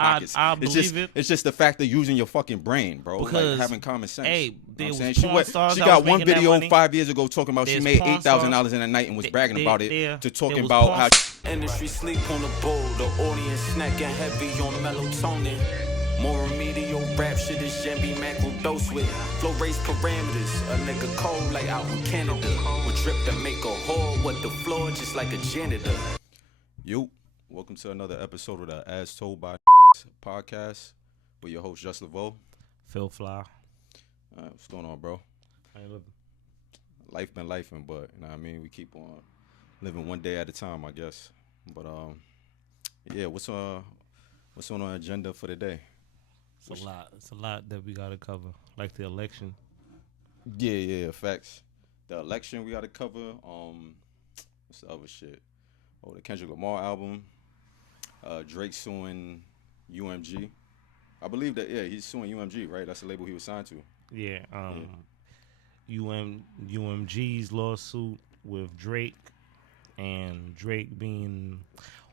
pockets. I believe it. It's just the fact of using your fucking brain, bro. Because, like having common sense. Hey, you know there what I'm was saying? porn stars She that got was one making that video money. 5 years ago talking about There's she made porn $8,000 in a night and was bragging about it to talking about how. Industry sleep on the bowl, the audience snacking heavy on melatonin. More remedial rap shit is Jemby macro dose with flow race parameters. A nigga cold like out in Canada. With drip to make a hole with the floor just like a janitor. Yo, welcome to another episode of the As Told by podcast with your host Just Laveau. Phil Fly. What's going on, bro? How you living? Life been lifing, but you know what I mean, we keep on living one day at a time, I guess. But yeah, what's on the agenda for the day? It's a lot that we gotta cover, like the election. Yeah, facts. The election we gotta cover. What's the other shit? Oh, the Kendrick Lamar album. Drake suing UMG. I believe that. Yeah, he's suing UMG, right? That's the label he was signed to. Yeah. UMG's lawsuit with Drake, and Drake being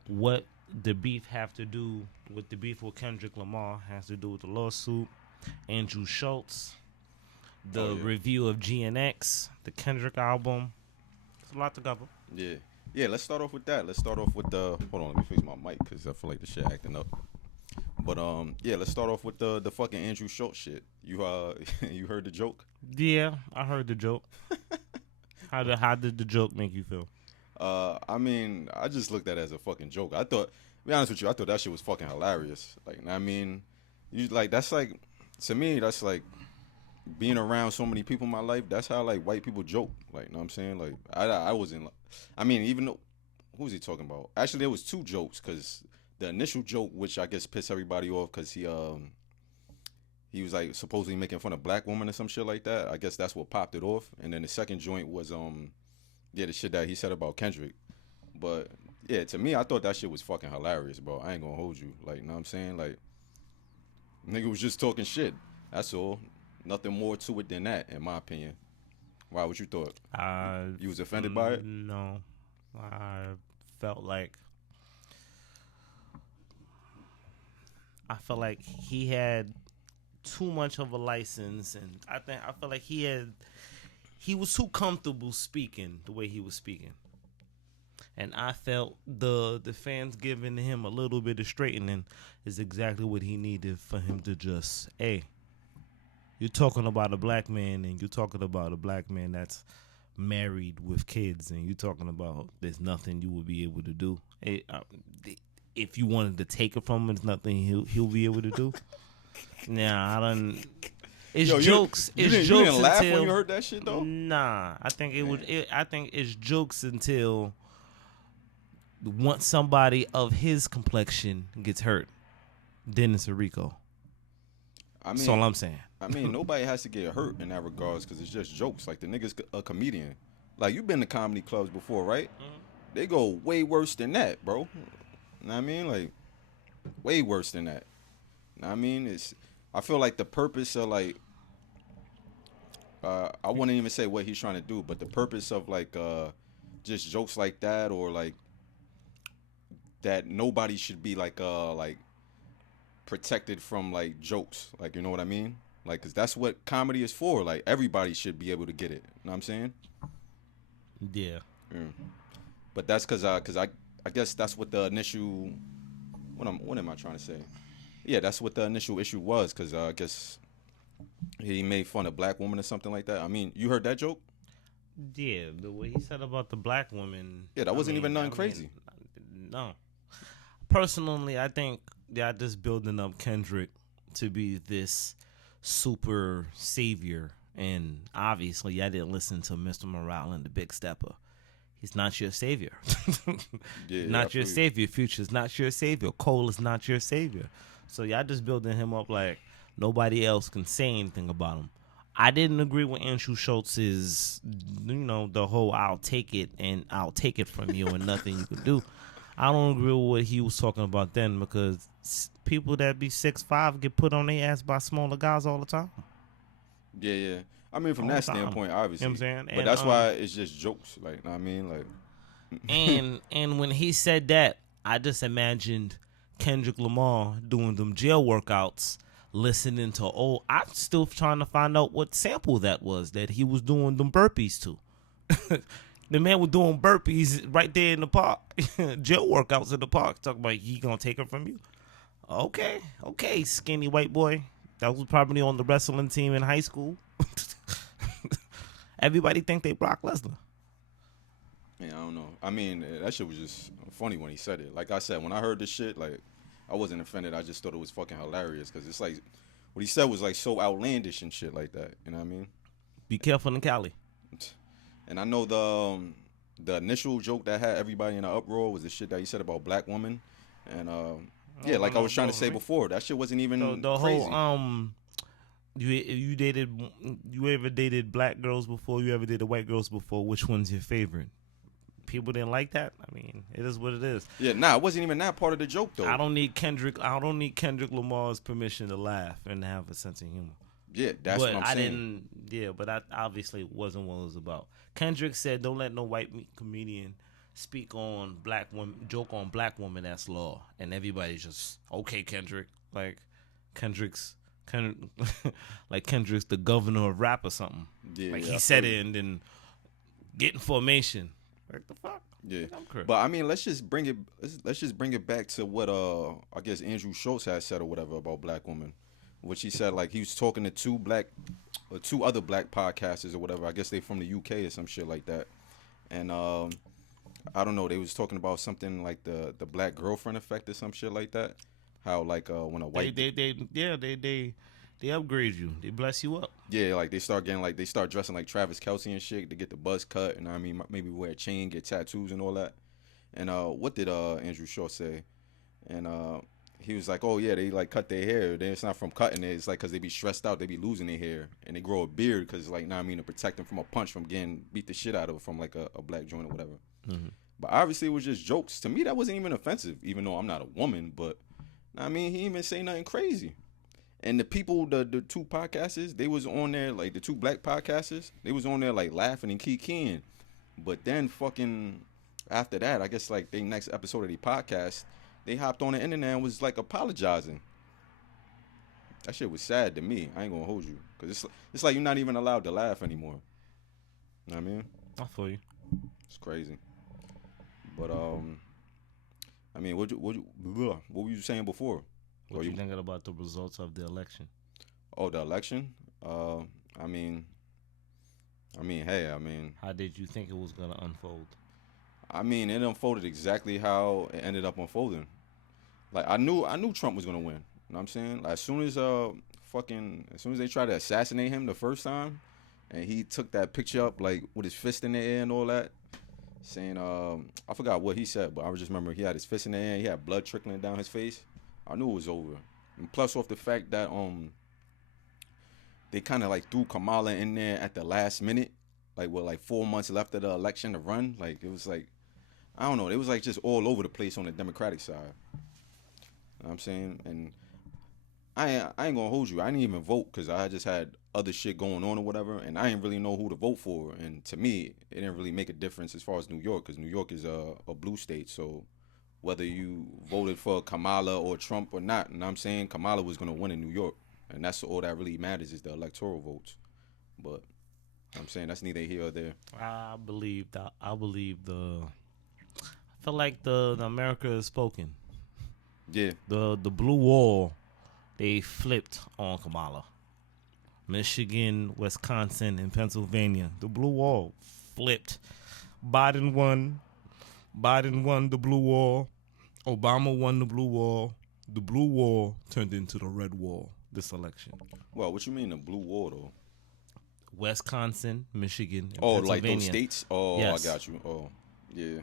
what the beef have to do with the beef with Kendrick Lamar has to do with the lawsuit. Andrew Schulz, the review of GNX, the Kendrick album. It's a lot to cover. Yeah. Let's start off with that. Let's start off with the. Hold on, let me fix my mic because I feel like the shit acting up. But yeah, let's start off with the fucking Andrew Schulz shit. You you heard the joke? Yeah, I heard the joke. How did the joke make you feel? I mean, I just looked at it as a fucking joke. To be honest with you, I thought that shit was fucking hilarious. Like, I mean, that's like, to me, that's like being around so many people in my life. That's how like white people joke. Like, you know what I'm saying? Like, I wasn't. I mean, even though, who was he talking about? Actually, there was two jokes because the initial joke, which I guess pissed everybody off, because he was like supposedly making fun of black women or some shit like that. I guess that's what popped it off. And then the second joint was the shit that he said about Kendrick. But yeah, to me, I thought that shit was fucking hilarious, bro. I ain't gonna hold you. Like, you know what I'm saying? Like, nigga was just talking shit. That's all. Nothing more to it than that, in my opinion. Why? What you thought? You was offended by it? No. I felt like he had too much of a license, and I felt like he was too comfortable speaking the way he was speaking. And I felt the fans giving him a little bit of straightening is exactly what he needed for him to just, hey, you're talking about a black man, and you're talking about a black man that's married with kids, and you're talking about there's nothing you will be able to do. If you wanted to take it from him, there's nothing he'll be able to do. Nah, I don't. It's jokes. You didn't laugh when you heard that shit though. Nah, I think I think it's jokes until once somebody of his complexion gets hurt, then it's a Rico. That's all I'm saying. I mean, nobody has to get hurt in that regards because it's just jokes. Like, the nigga's a comedian. Like, you've been to comedy clubs before, right? Mm-hmm. They go way worse than that, bro. You know what I mean? Like, way worse than that. You know what I mean? I feel like the purpose of, like, I wouldn't even say what he's trying to do, but the purpose of, like, just jokes like that, or, like, that nobody should be, like, protected from, like, jokes. Like, you know what I mean? Like, because that's what comedy is for. Like, everybody should be able to get it. You know what I'm saying? Yeah. But that's because I guess that's what the initial, what am I trying to say? Yeah, that's what the initial issue was, because I guess he made fun of black women or something like that. I mean, you heard that joke? Yeah, the way he said about the black women. Yeah, that wasn't even nothing crazy. No. Personally, I think y'all just building up Kendrick to be this super savior, and obviously I didn't listen to Mr. Morale and the Big Stepper. He's not your savior. Not your savior. Future's not your savior. Cole is not your savior. So y'all just building him up like nobody else can say anything about him. I didn't agree with Andrew Schultz's, the whole I'll take it and I'll take it from you and nothing you can do. I don't agree with what he was talking about then, because people that be 6'5" get put on their ass by smaller guys all the time. Yeah. I mean, from that standpoint, obviously. You know what I'm saying? But that's why it's just jokes. Like, I mean, like. and when he said that, I just imagined Kendrick Lamar doing them jail workouts, listening to old. I'm still trying to find out what sample that was that he was doing them burpees to. The man was doing burpees right there in the park, jail workouts in the park. Talking about he gonna take her from you. Okay, skinny white boy. That was probably on the wrestling team in high school. Everybody think they Brock Lesnar. Yeah, I don't know. I mean, that shit was just funny when he said it. Like I said, when I heard this shit, like, I wasn't offended. I just thought it was fucking hilarious because it's like, what he said was like so outlandish and shit like that. You know what I mean? Be careful in Cali. And I know the initial joke that had everybody in an uproar was the shit that he said about black women. And yeah, like I was trying to say before, that shit wasn't even the crazy. whole you ever dated black girls before? You ever dated white girls before? Which one's your favorite? People didn't like that. I mean, it is what it is. Yeah, it wasn't even that part of the joke though. I don't need Kendrick Lamar's permission to laugh and have a sense of humor. Yeah, that's what I'm saying. But I obviously wasn't what it was about. Kendrick said, "Don't let no white comedian speak on black women, joke on black women. That's law." And everybody's just okay, Kendrick. Like Kendrick's the governor of rap or something. Yeah, like he said it and then get information. Like the fuck? Yeah, but I mean, let's just bring it back to what I guess Andrew Schulz had said or whatever about black women, which he said like he was talking to two other black podcasters or whatever. I guess they from the UK or some shit like that, and I don't know. They was talking about something like the black girlfriend effect or some shit like that. How like when a white they upgrade you. They bless you up. Yeah, like they start dressing like Travis Kelce and shit to get the buzz cut, and I mean maybe wear a chain, get tattoos and all that. And what did Andrew Schulz say? And he was like, oh yeah, they like cut their hair. Then it's not from cutting it. It's like because they be stressed out, they be losing their hair, and they grow a beard because like to protect them from a punch from getting beat the shit out of from like a black joint or whatever. Mm-hmm. But obviously it was just jokes. To me that wasn't even offensive, even though I'm not a woman. But I mean he even say nothing crazy. And the people, the two podcasters, they was on there, like the two black podcasters, they was on there like laughing and kikiing. But then fucking after that, I guess like they next episode of the podcast, they hopped on the internet and was like apologizing. That shit was sad to me. I ain't gonna hold you. Because it's like you're not even allowed to laugh anymore. You know what I mean? I feel you. It's crazy. But, I mean, what were you saying before? What you thinking about the results of the election? Oh, the election? I mean, hey, how did you think it was gonna unfold? I mean, it unfolded exactly how it ended up unfolding. Like I knew Trump was gonna win. You know what I'm saying? Like, as soon as they tried to assassinate him the first time, and he took that picture up like with his fist in the air and all that, saying I forgot what he said, but I just remember he had his fist in the air and he had blood trickling down his face. I knew it was over. And plus off the fact that they kind of like threw Kamala in there at the last minute, like 4 months left of the election to run. Like it was like, I don't know, it was like just all over the place on the Democratic side. You know what I'm saying? And I ain't gonna hold you. I didn't even vote because I just had other shit going on or whatever, and I didn't really know who to vote for. And to me, it didn't really make a difference as far as New York, because New York is a blue state, so whether you voted for Kamala or Trump or not, and I'm saying Kamala was going to win in New York, and that's all that really matters is the electoral votes. But I'm saying that's neither here or there. I feel like the America is spoken. Yeah. The blue wall, they flipped on Kamala. Michigan, Wisconsin, and Pennsylvania, the blue wall flipped. Biden won the blue wall. Obama won the blue wall. The blue wall turned into the red wall this election. Well, what you mean the blue wall, though? Wisconsin, Michigan, and Pennsylvania. Like those states? Oh, yes. I got you. Oh, yeah.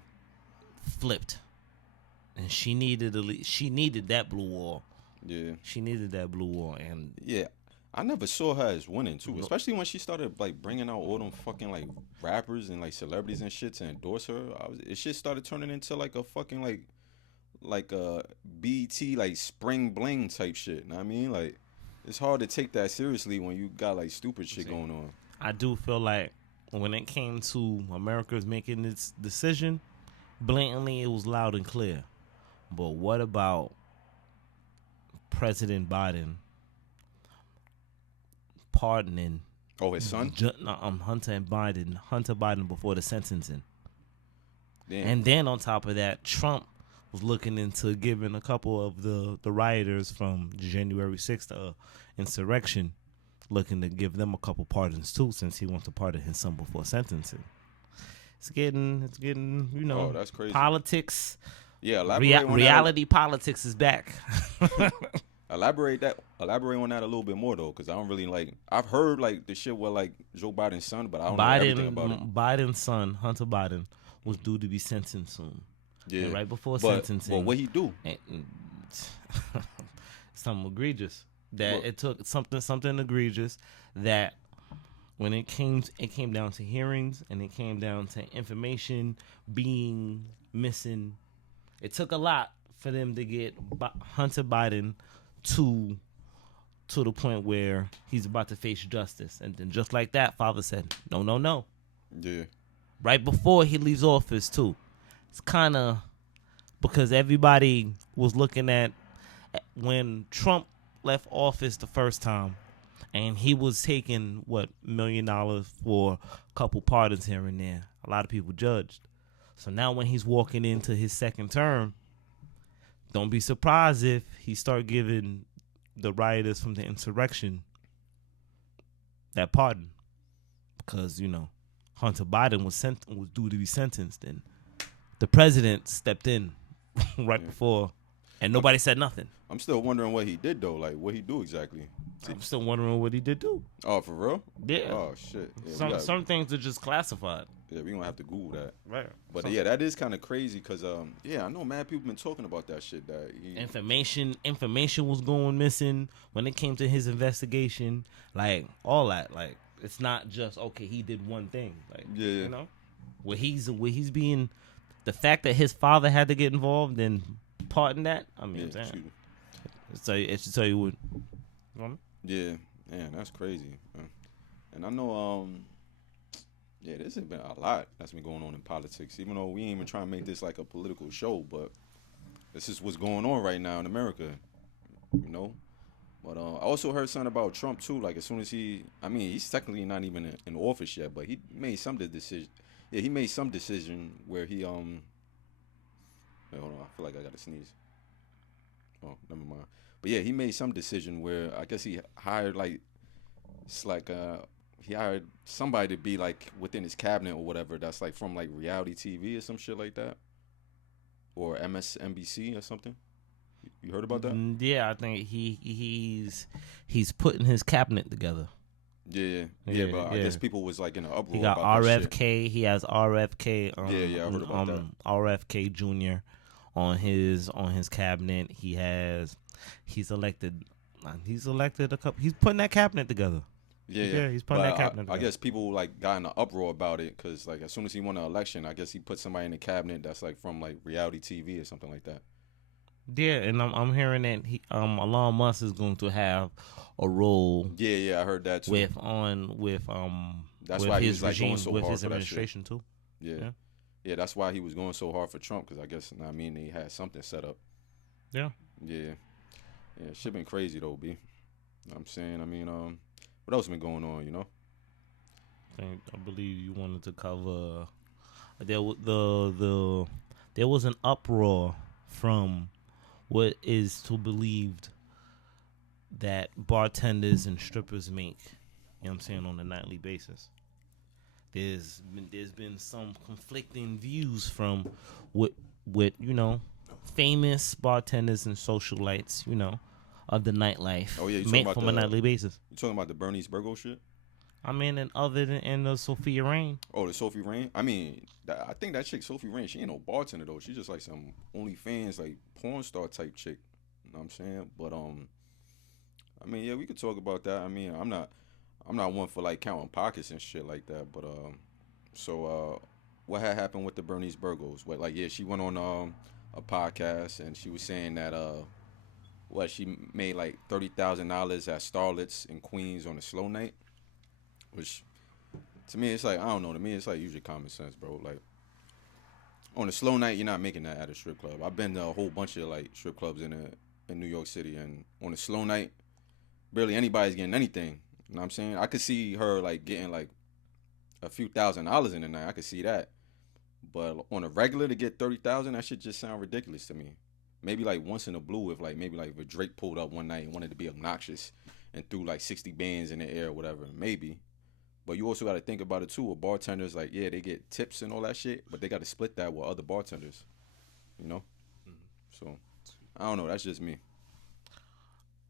Flipped. And she needed that blue wall. Yeah. She needed that blue wall. And yeah. I never saw her as winning, too. Especially when she started, like, bringing out all them fucking, like, rappers and, like, celebrities and shit to endorse her. It shit started turning into, like, a fucking, like a BT, like, spring bling type shit. You know what I mean? Like, it's hard to take that seriously when you got, like, stupid shit going on. I do feel like when it came to America's making its decision, blatantly it was loud and clear. But what about President Biden pardoning Oh, his son. Hunter Biden before the sentencing. Damn. And then on top of that, Trump was looking into giving a couple of the rioters from January 6th insurrection, looking to give them a couple pardons too, since he wants to pardon his son before sentencing. It's getting, Oh, that's crazy. Politics. Yeah, reality politics is back. Elaborate on that a little bit more though, because I don't really like. I've heard like the shit with like Joe Biden's son, but I don't know everything about it. Biden's son, Hunter Biden, was due to be sentenced soon. Yeah, and right before sentencing. But what he do? Something egregious. It took something egregious that when it came down to hearings and it came down to information being missing. It took a lot for them to get Hunter Biden to the point where he's about to face justice. And then just like that, father said, no. Yeah. Right before he leaves office, too. It's kind of because everybody was looking at when Trump left office the first time and he was taking, $1 million for a couple pardons here and there. A lot of people judged. So now when he's walking into his second term, don't be surprised if he start giving the rioters from the insurrection that pardon. Because, Hunter Biden was due to be sentenced, and the president stepped in right before, and nobody said nothing. I'm still wondering what he did, though. Like, what he do exactly? I'm still wondering what he did do. Oh, for real? Yeah. Oh, shit. Yeah, some things are just classified. Yeah, we're going to have to Google that. Right. But, yeah, that is kind of crazy because, I know mad people been talking about that shit. That Information was going missing when it came to his investigation. Like, all that. Like, it's not just, okay, he did one thing. Like, yeah. Where he's being, the fact that his father had to get involved and pardon that, I mean, yeah, it should tell you what. Yeah, man, that's crazy. And I know, this has been a lot that's been going on in politics. Even though we ain't even trying to make this like a political show, but this is what's going on right now in America, But I also heard something about Trump too. Like as soon as he's technically not even in office yet, but he made some decision. Yeah, he made some decision where he Wait, hold on, I feel like I gotta sneeze. Oh, never mind. But yeah, he made some decision where I guess he hired he hired somebody to be like within his cabinet or whatever. That's like from like reality TV or some shit like that, or MSNBC or something. You heard about that? Yeah, I think he's putting his cabinet together. Yeah, but I guess people was like in an uproar. He got about RFK. That shit. He has RFK. I heard about that. RFK Jr. on his cabinet. He's elected a couple. He's putting that cabinet together. Yeah, he's putting that cabinet together. I guess people like got in an uproar about it because like as soon as he won the election, I guess he put somebody in the cabinet that's like from like reality TV or something like that. Yeah, and I'm hearing that Elon Musk is going to have a role. Yeah, I heard that too. That's why he was like regime, going so with hard his for that administration shit. Too. Yeah, that's why he was going so hard for Trump because I guess he had something set up. Yeah. Shit been crazy though, B. You know what I'm saying, what else been going on? I believe you wanted to cover there was an uproar from what is to believed that bartenders and strippers make, on a nightly basis. There's been some conflicting views from what famous bartenders and socialites, of the nightlife. Oh yeah, you made from a nightly basis. You talking about the Bernice Burgo shit? And other than the Sophie Rain. Oh, the Sophie Rain? I think that chick Sophie Rain, she ain't no bartender though. She's just like some OnlyFans like porn star type chick. You know what I'm saying? But we could talk about that. I'm not one for like counting pockets and shit like that. But what had happened with the Bernice Burgos? She went on a podcast and she was saying that she made like $30,000 at Starlets in Queens on a slow night. Which, to me, it's like, I don't know. To me, it's like usually common sense, bro. Like, on a slow night, you're not making that at a strip club. I've been to a whole bunch of, like, strip clubs in in New York City, and on a slow night, barely anybody's getting anything. You know what I'm saying? I could see her like getting like a few $1,000s in the night. I could see that. But on a regular to get 30,000, that shit just sound ridiculous to me. Maybe like once in a blue, if like maybe like if Drake pulled up one night and wanted to be obnoxious and threw like 60 bands in the air or whatever, maybe. But you also got to think about it too. With bartenders, like yeah, they get tips and all that shit, but they got to split that with other bartenders. You know. So I don't know. That's just me.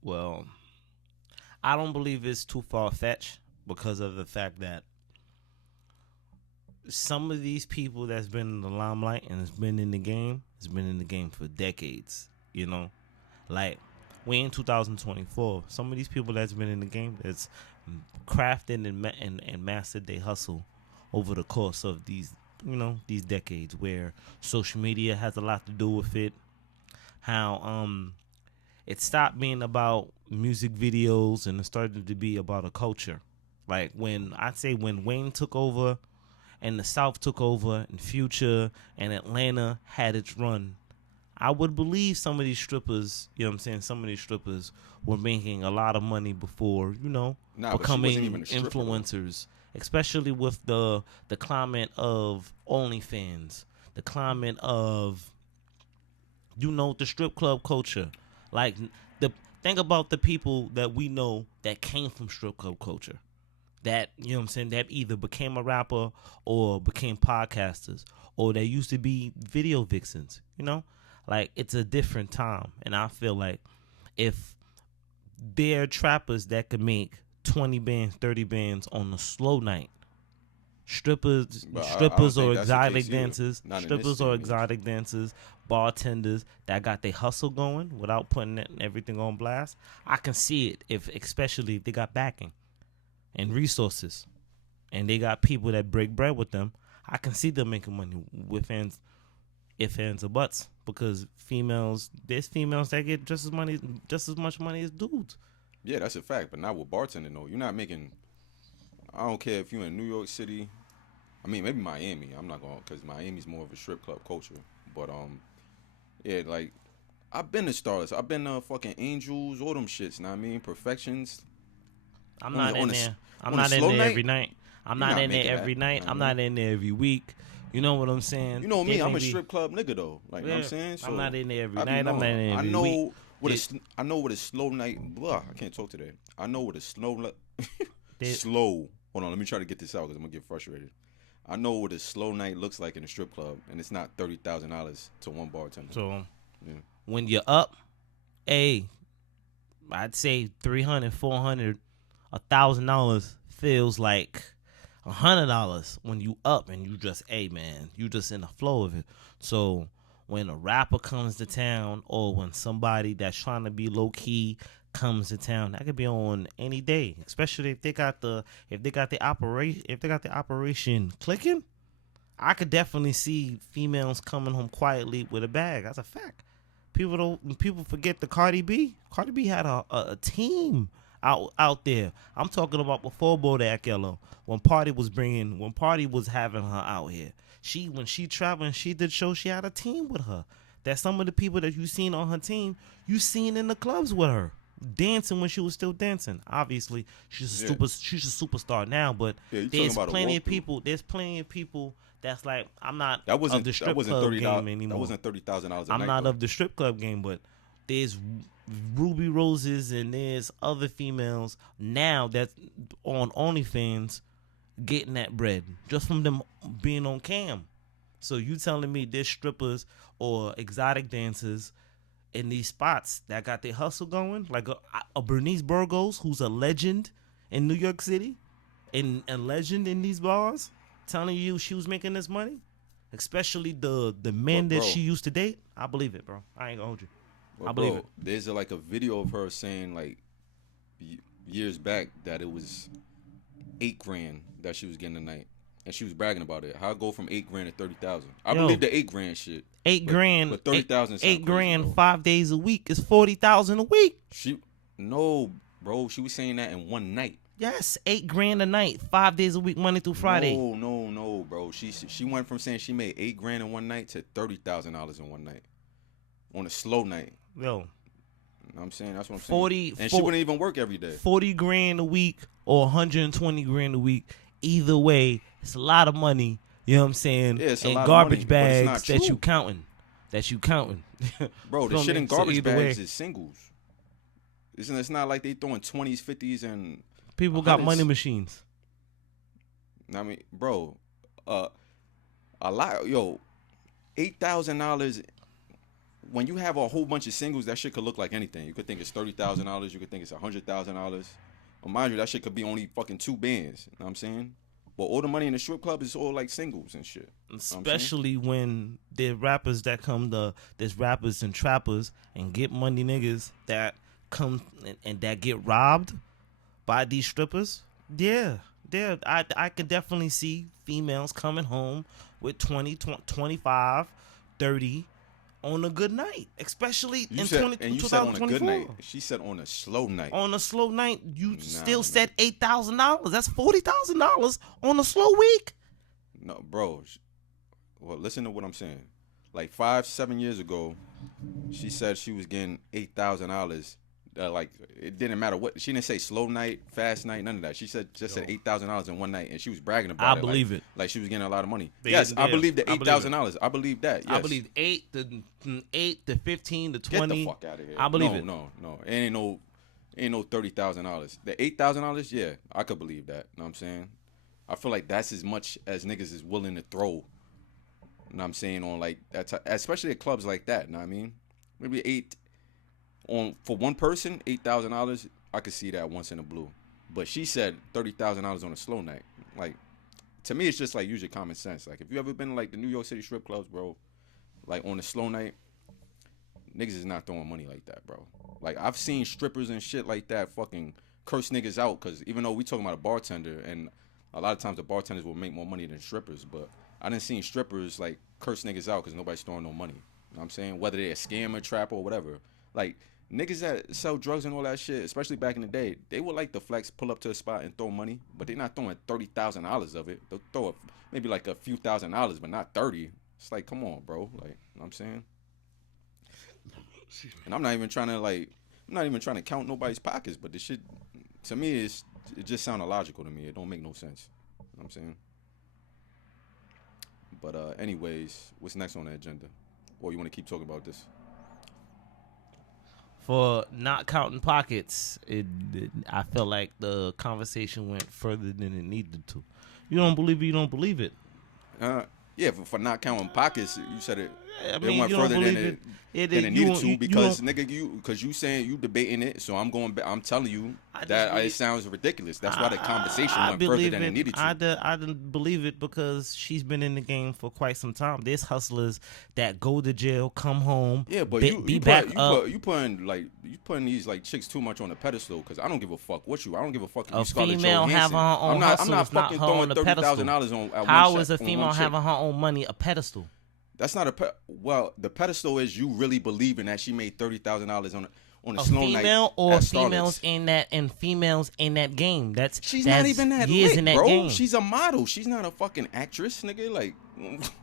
Well, I don't believe it's too far-fetched because of the fact that some of these people that's been in the limelight and has been in the game for decades, you know? Like, we in 2024. Some of these people that's been in the game that's crafted and mastered their hustle over the course of these, you know, these decades where social media has a lot to do with it. How it stopped being about music videos and it started to be about a culture. Like when Wayne took over and the South took over and Future and Atlanta had its run, I would believe some of these strippers, you know what I'm saying, some of these strippers were making a lot of money before, you know, becoming influencers, especially with the climate of OnlyFans, the climate of, you know, the strip club culture. Like, think about the people that we know that came from strip club culture. That, you know what I'm saying, that either became a rapper or became podcasters or they used to be video vixens, you know? Like, it's a different time. And I feel like if there are trappers that could make 20 bands, 30 bands on a slow night, strippers or exotic dancers, bartenders that got their hustle going without putting everything on blast, I can see it, especially if they got backing and resources, and they got people that break bread with them. I can see them making money with fans, or buts, because there's females that get just as much money as dudes. Yeah, that's a fact, but not with bartending though. You're not making. I don't care if you're in New York City. I mean, maybe Miami. I'm not going because Miami's more of a strip club culture. But yeah, like I've been to Stars. I've been to fucking Angels, all them shits. Know what I mean, Perfections. I'm not in there. I'm not in there every night. I'm not in there every night. I'm not in there every week. You know what I'm saying? You know me. I'm a strip club nigga though. Like, you know what I'm saying? So I'm not in there every night. I'm not in there every week. I know what a slow night. Blah. I can't talk today. I know what a slow. Hold on. Let me try to get this out because I'm gonna get frustrated. I know what a slow night looks like in a strip club, and it's not $30,000 to one bartender. So when you're up, I'd say $300, $400, $1,000 feels like $100 when you up and you just, you just in the flow of it. So when a rapper comes to town or when somebody that's trying to be low key comes to town, that could be on any day, especially if they got the operation clicking. I could definitely see females coming home quietly with a bag. That's a fact. People forget the Cardi B. Cardi B had a team out there. I'm talking about before Bodak Yellow, when Party was having her out here. When she traveled and she did shows, she had a team with her. That some of the people that you seen on her team, you seen in the clubs with her, dancing when she was still dancing. Obviously, she's a superstar now, but there's plenty of people that's like, I'm not of the strip club game anymore. That wasn't $30,000 I'm not of the strip club game, but there's Ruby Roses and there's other females now that's on OnlyFans getting that bread just from them being on cam. So you telling me there's strippers or exotic dancers in these spots that got their hustle going, like a Bernice Burgos, who's a legend in New York City and a legend in these bars, telling you she was making this money, especially the men that she used to date? I believe it, bro. I ain't gonna hold you. Well, I believe it. There's like a video of her saying like years back that it was $8,000 that she was getting a night, and she was bragging about it. How go from $8,000 to 30,000? I believe the $8,000 shit. $8,000, but 30,000. $8,000 5 days a week is 40,000 a week. Bro. She was saying that in one night. Yes, $8,000 a night, 5 days a week, Monday through Friday. No, bro. She went from saying she made $8,000 in one night to $30,000 in one night on a slow night. Yo, know what I'm saying? That's what I'm 40, saying. And she wouldn't even work every day. 40 grand a week or 120 grand a week. Either way, it's a lot of money. You know what I'm saying? Yeah, it's a and lot garbage of money, bags that you counting. Bro, the shit in So garbage either bags way, is singles. It's not like they throwing 20s, 50s, and people 100s. got money machines. I mean, bro, a lot, $8,000. When you have a whole bunch of singles, that shit could look like anything. You could think it's $30,000. You could think it's $100,000. Well, mind you, that shit could be only fucking 2 bands. You know what I'm saying? But all the money in the strip club is all like singles and shit. Especially when there's rappers that there's rappers and trappers and get money niggas that come and that get robbed by these strippers. Yeah. I could definitely see females coming home with 20, 25, 30 on a good night, especially in 2024. Said on a good night. She said on a slow night. On a slow night, you still said $8,000. That's $40,000 on a slow week. No, bro. Well, listen to what I'm saying. Like 5-7 years ago, she said she was getting $8,000. Like it didn't matter what. She didn't say slow night, fast night, none of that. She said said $8,000 in one night, and she was bragging about it. I believe it. Like she was getting a lot of money. Yes, I believe the $8,000. I believe that. Yes. I believe 8 to 15 to 20. Get the fuck out of here. I believe it. No. It ain't no $30,000. The $8,000, yeah, I could believe that. You know what I'm saying? I feel like that's as much as niggas is willing to throw. You know what I'm saying? On like that, especially at clubs like that. You know what I mean? Maybe for one person, $8,000. I could see that once in a blue. But she said $30,000 on a slow night. Like, to me, it's just like use your common sense. Like, if you ever been to like the New York City strip clubs, bro, like on a slow night, niggas is not throwing money like that, bro. Like, I've seen strippers and shit like that fucking curse niggas out, because even though we talking about a bartender, and a lot of times the bartenders will make more money than strippers, but I done seen strippers like curse niggas out because nobody's throwing no money. You know what I'm saying? Whether they're a scammer, trapper, or whatever. Like, niggas that sell drugs and all that shit, especially back in the day, they would like the flex, pull up to a spot and throw money, but they're not throwing $30,000 of it. They'll throw maybe like a few $1,000s, but not 30. It's like, come on, bro. Like, you know what I'm saying? And I'm not even trying to count nobody's pockets, but this shit, to me, it just sounds illogical to me. It don't make no sense. You know what I'm saying? But anyways, what's next on the agenda? Or you want to keep talking about this? For not counting pockets, I felt like the conversation went further than it needed to. You don't believe it, you don't believe it. Yeah, for not counting pockets, you said it. I mean, it went further than it needed to, because nigga, you saying you debating it, so I'm telling you that it sounds ridiculous. That's why the conversation went further than it needed to. I didn't believe it because she's been in the game for quite some time. There's hustlers that go to jail, come home, yeah, but you putting these like chicks too much on a pedestal, because I don't give a fuck what I don't give a fuck if you Scarlett Johansson. A female having her own hustle, I'm not fucking throwing $30,000 on. How is a female having her own money a pedestal? That's not the pedestal is you really believing that she made $30,000 on a slow night. Female or females in that game. She's not even that lit, bro. Game. She's a model. She's not a fucking actress, nigga. Like,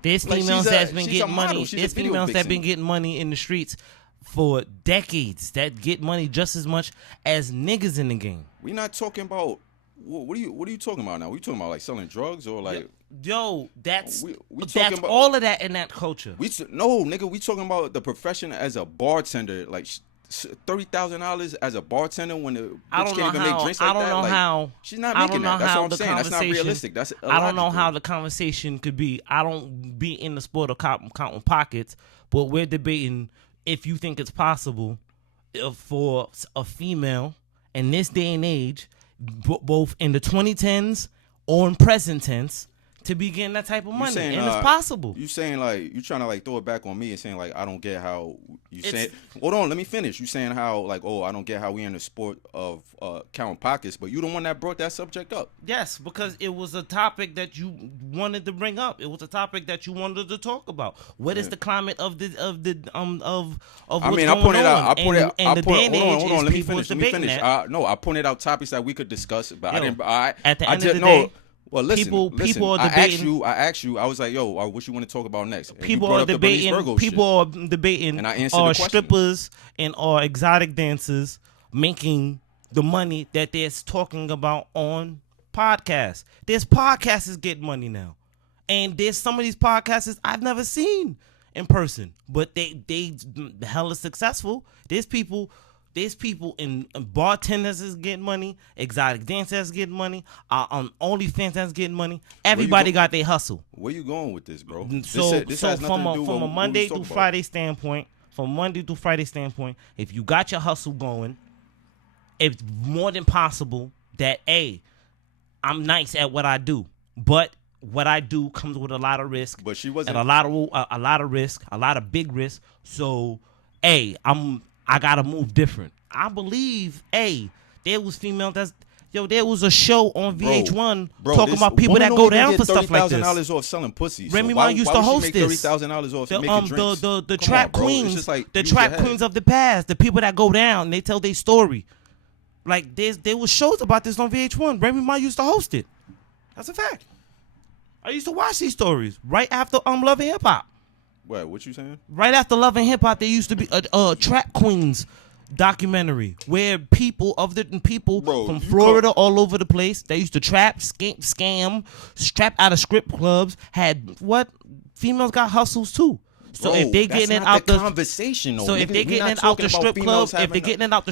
there's females that's been getting money. There's females that been getting money in the streets for decades that get money just as much as niggas in the game. We not talking about what are you talking about now? We talking about like selling drugs or like? Yo, that's about, all of that in that culture. No, nigga, we talking about the profession as a bartender, like $30,000 as a bartender when the bitch can't even make drinks like that. I don't know how she's not making that. That's what I'm saying. That's not realistic. That's illogical. I don't know how the conversation could be. I don't be in the sport of counting pockets, but we're debating if you think it's possible for a female in this day and age, both in the 2010s or in present tense, to be getting that type of money, and it's possible. You saying like you trying to like throw it back on me and saying like I don't get how you saying. Hold on, let me finish. You saying how like I don't get how we in the sport of counting pockets, but you the one that brought that subject up. Yes, because it was a topic that you wanted to bring up. It was a topic that you wanted to talk about. What is the climate of what's going on? I pointed out. Hold on. Let me finish. No, I pointed out topics that we could discuss, but I didn't. At the end of the day. Well, listen, people are I debating. asked you. I was like, yo, what you want to talk about next? And People you brought are up the Bernice debating. Burgos People shit. are debating. And I answered are the question. strippers and are exotic dancers making the money that they're talking about on podcasts? There's podcasters getting money now, and there's some of these podcasters I've never seen in person, but they hella successful. There's people in bartenders is getting money, exotic dancers getting money, OnlyFans is getting money. Everybody got their hustle. Where you going with this, bro? So this has nothing to do from with a what Monday we through talking about. Friday standpoint, if you got your hustle going, it's more than possible that I'm nice at what I do, but what I do comes with a lot of risk. But she wasn't. And a lot of risk, a lot of big risk. So, I gotta move different. I believe, there was female there was a show on VH1 talking about people that go down for stuff like this. $30,000 off selling pussy. Remy Ma used to host this. $30,000 off making drinks. The trap queens, It's just like, the use trap your head. queens of the past, the people that go down, they tell their story. Like there was shows about this on VH1. Remy Ma used to host it. That's a fact. I used to watch these stories right after Love and Hip Hop. What you saying? Right after Love and Hip Hop, there used to be a trap queens documentary where people from Florida all over the place, they used to trap, scam, strap out of strip clubs, had females got hustles too. So if they getting it out the conversation, so if they getting it out the strip club, they're getting it out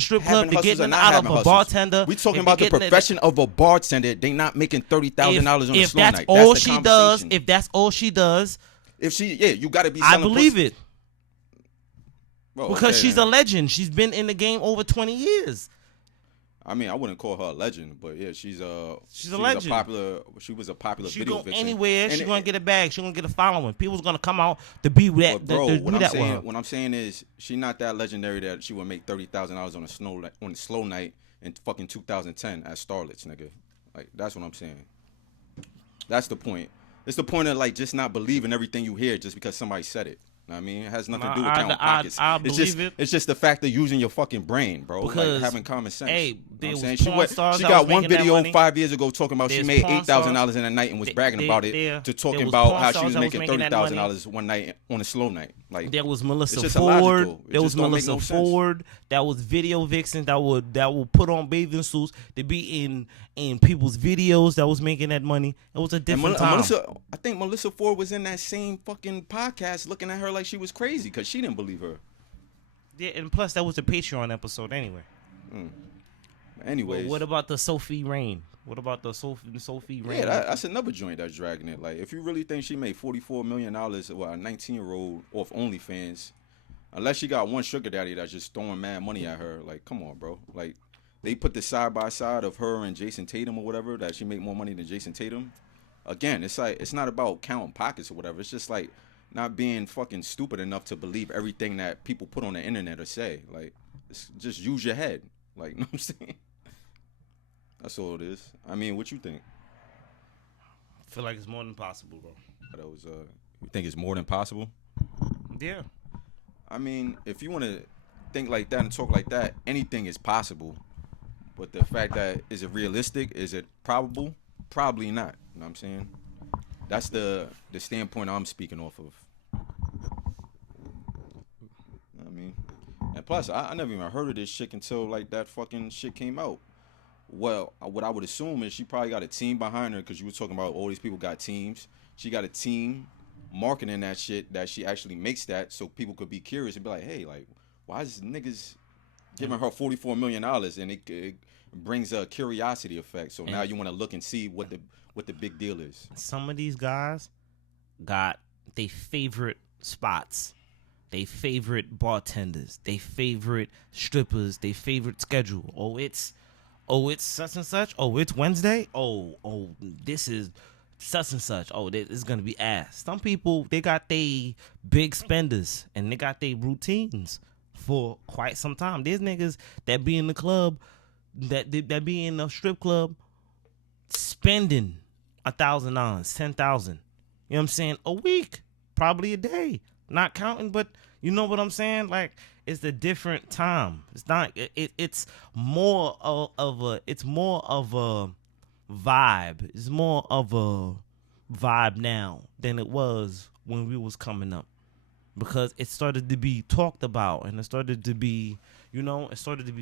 of a bartender. We talking about the profession of a bartender. They not making $30,000 on a slow night. If that's all she does, you got to be. I believe it. Well, because she's a legend. She's been in the game over 20 years. I mean, I wouldn't call her a legend, but yeah, she's a legend. She was a popular video vixen. Anywhere, she's gonna get a bag. She's gonna get a following. People's gonna come out to be that. What I'm saying is, she's not that legendary that she would make $30,000 on a slow night in fucking 2010 at Starlets, nigga. Like, that's what I'm saying. That's the point. It's the point of like just not believing everything you hear just because somebody said it. I mean, it has nothing to do with counting pockets. I believe it. It's just the fact of using your fucking brain, bro. Because, like having common sense. Hey, you know there what I'm was saying? She got got one video 5 years ago talking about she made $8,000 in a night and was bragging about it, to talking about how she was making $30,000 one night on a slow night. Like, there was Melissa Ford. There was Melissa Ford. That was video vixen that would put on bathing suits to be in people's videos that was making that money. It was a different time. I think Melissa Ford was in that same fucking podcast looking at her like she was crazy because she didn't believe her. Yeah, and plus that was a Patreon episode anyway. Anyways, what about the Sophie Rain? What about the Sophie Rain? Yeah, that's another joint that's dragging it. Like, if you really think she made $44 million, a 19-year-old off OnlyFans, unless she got one sugar daddy that's just throwing mad money at her, like, come on, bro. Like, they put the side by side of her and Jason Tatum or whatever, that she make more money than Jason Tatum. Again, it's like, it's not about counting pockets or whatever. It's just like not being fucking stupid enough to believe everything that people put on the internet or say. Like, just use your head. Like, you know what I'm saying? That's all it is. I mean, what you think? I feel like it's more than possible, bro. You think it's more than possible? Yeah. I mean, if you want to think like that and talk like that, anything is possible. But the fact that, is it realistic? Is it probable? Probably not. You know what I'm saying? That's the standpoint I'm speaking off of. I mean, and plus, I never even heard of this shit until like that fucking shit came out. Well, what I would assume is she probably got a team behind her because you were talking about all these people got teams. She got a team marketing that shit that she actually makes that so people could be curious and be like, hey, like, why is niggas giving her $44 million? And it brings a curiosity effect. So now you want to look and see what the big deal is. Some of these guys got their favorite spots, they favorite bartenders, they favorite strippers, they favorite schedule. Oh, it's such and such. Oh, it's Wednesday. Oh, this is such and such. Oh, this is gonna be ass. Some people, they got they big spenders and they got their routines for quite some time. There's niggas that be in the club, that be in a strip club, spending $1,000, $10,000. You know what I'm saying? A week, probably a day. Not counting, but you know what I'm saying? Like, it's a different time. It's not. It's more of a vibe. It's more of a vibe now than it was when we was coming up, because it started to be talked about, and it started to be,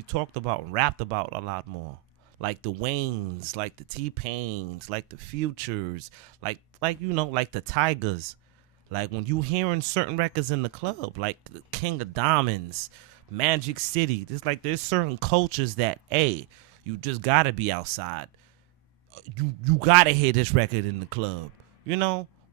talked about and rapped about a lot more. Like the Waynes, like the T-Pains, like the Futures, like the Tigers. Like when you hearing certain records in the club, like King of Diamonds, Magic City, there's certain cultures that, you just gotta be outside. You gotta hear this record in the club.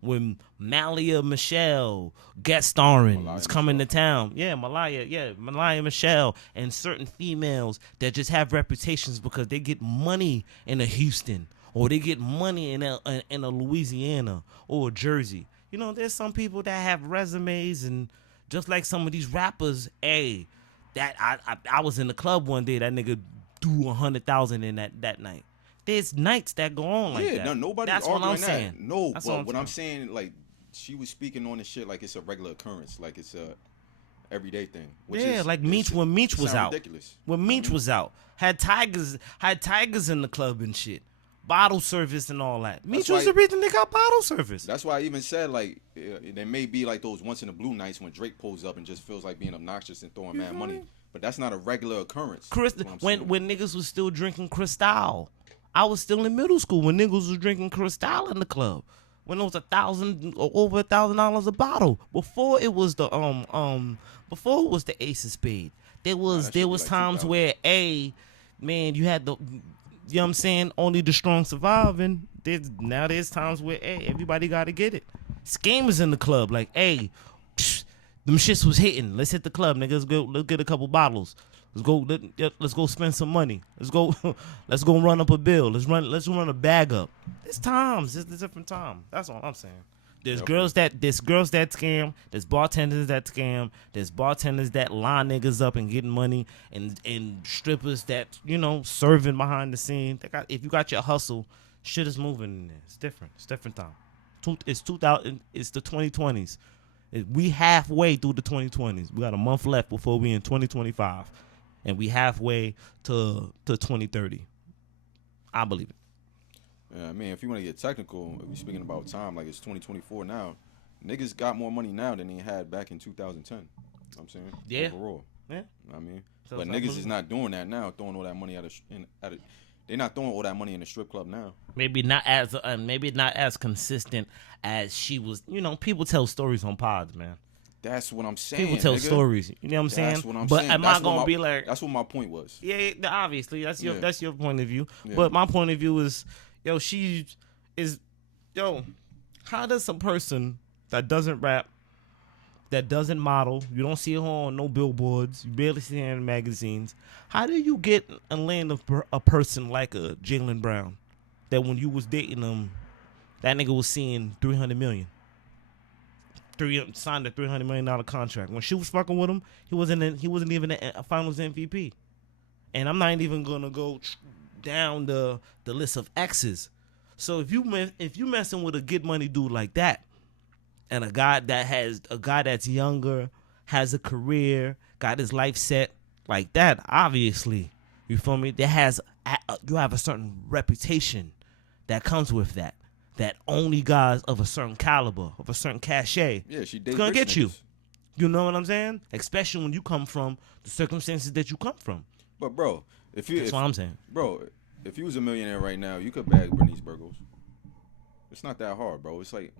When Malia Michelle guest starring is coming to town. Malia Michelle, and certain females that just have reputations because they get money in a Houston, or they get money in a Louisiana or a Jersey. There's some people that have resumes, and just like some of these rappers, that I was in the club one day, that nigga do 100,000 in that night. There's nights that go on like that. Yeah, no, nobody's That's arguing what I'm that. saying. No, That's but what I'm saying, like, she was speaking on this shit like it's a regular occurrence, like it's a everyday thing. Like Meech, when Meech was out. Ridiculous. When Meech was out, had tigers in the club and shit, bottle service and all that. Meech was the reason they got bottle service. That's why I even said, like, there may be like those once in a blue nights when Drake pulls up and just feels like being obnoxious and throwing mad money, but that's not a regular occurrence. When niggas was still drinking Cristal. I was still in middle school when niggas was drinking Cristal in the club, when it was $1,000 or over $1,000 a bottle. Before it was the Ace of Spade. There was like times 2000. where you had the, you know what I'm saying, only the strong survive, and there's times where everybody got to get it. Scammers in the club, like them shits was hitting. Let's hit the club, niggas. Let's get a couple bottles. Let's go spend some money. Let's go run up a bill. Let's run a bag up. It's times. It's a different time. That's all I'm saying. There's girls that scam. There's bartenders that scam. There's bartenders that line niggas up and getting money, and strippers that serving behind the scene. If you got your hustle, shit is moving in there. It's different. It's different time. It's 2000. It's the 2020s. We halfway through the 2020s. We got a month left before we in 2025. And we halfway to 2030. I believe it. Yeah, I mean, if you want to get technical, if we're speaking about time, like it's 2024 now. Niggas got more money now than they had back in 2010. You know what I'm saying? Yeah. Overall. Yeah. I mean, So but niggas is not doing that now, throwing all that money they're not throwing all that money in the strip club now. Maybe not as consistent as she was. People tell stories on pods, man. That's what I'm saying. People tell nigga. stories. You know what I'm saying? That's what I'm but saying. am I gonna be like? That's what my point was. Yeah, obviously that's your point of view. Yeah. But my point of view is, how does some person that doesn't rap, that doesn't model, you don't see her on no billboards, you barely see her in magazines, how do you get and land a person like a Jaylen Brown, that when you was dating him, that nigga was seeing $300 million? Signed a $300 million contract. When she was fucking with him, he wasn't even a Finals MVP. And I'm not even gonna go down the list of exes. So if you messing with a get money dude like that, and a guy that's younger, has a career, got his life set like that, obviously, you feel me? You have a certain reputation that comes with that. That only guys of a certain caliber, of a certain cachet, she's gonna get you. You know what I'm saying? Especially when you come from the circumstances that you come from. But bro, that's what I'm saying. Bro, if you was a millionaire right now, you could bag Bernice Burgos. It's not that hard, bro. It's like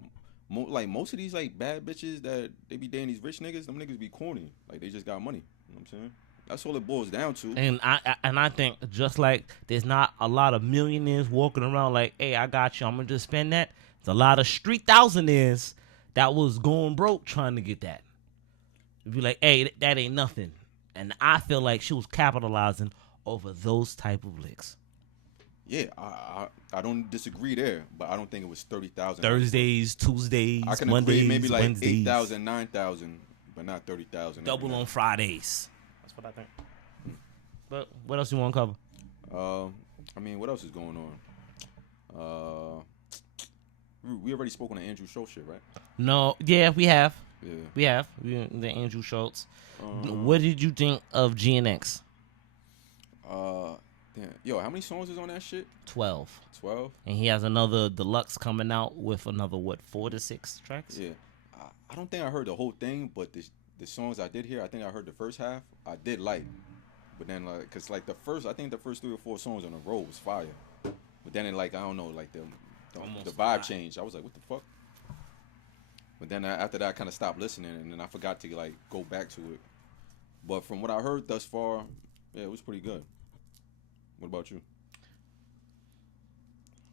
most of these like bad bitches that they be dating these rich niggas, them niggas be corny. Like they just got money. You know what I'm saying? That's all it boils down to. And I think just like there's not a lot of millionaires walking around like, hey, I got you, I'm gonna just spend that. There's a lot of street thousandaires that was going broke trying to get that. It'd be like, hey, that ain't nothing. And I feel like she was capitalizing over those type of licks. Yeah, I don't disagree there, but I don't think it was 30,000. Thursdays, Tuesdays, I can Mondays, agree maybe like Wednesdays. 8,000, 9,000, but not 30,000. Double on Fridays. That's what I think. But what else you want to cover? I mean, what else is going on? We already spoke on the Andrew Schulz shit, right? No, yeah, we have. Yeah. We have the Andrew Schulz. What did you think of GNX? Damn. Yo, how many songs is on that shit? 12. 12? And he has another deluxe coming out with another, 4 to 6 tracks? Yeah. I don't think I heard the whole thing, but the songs I did hear, I think I heard the first half. I did like. But then, like, because, like, I think the first 3 or 4 songs on the road was fire. But then, I don't know, like, the vibe changed. I was like, what the fuck? But then after that, I kind of stopped listening, and then I forgot to, like, go back to it. But from what I heard thus far, yeah, it was pretty good. What about you?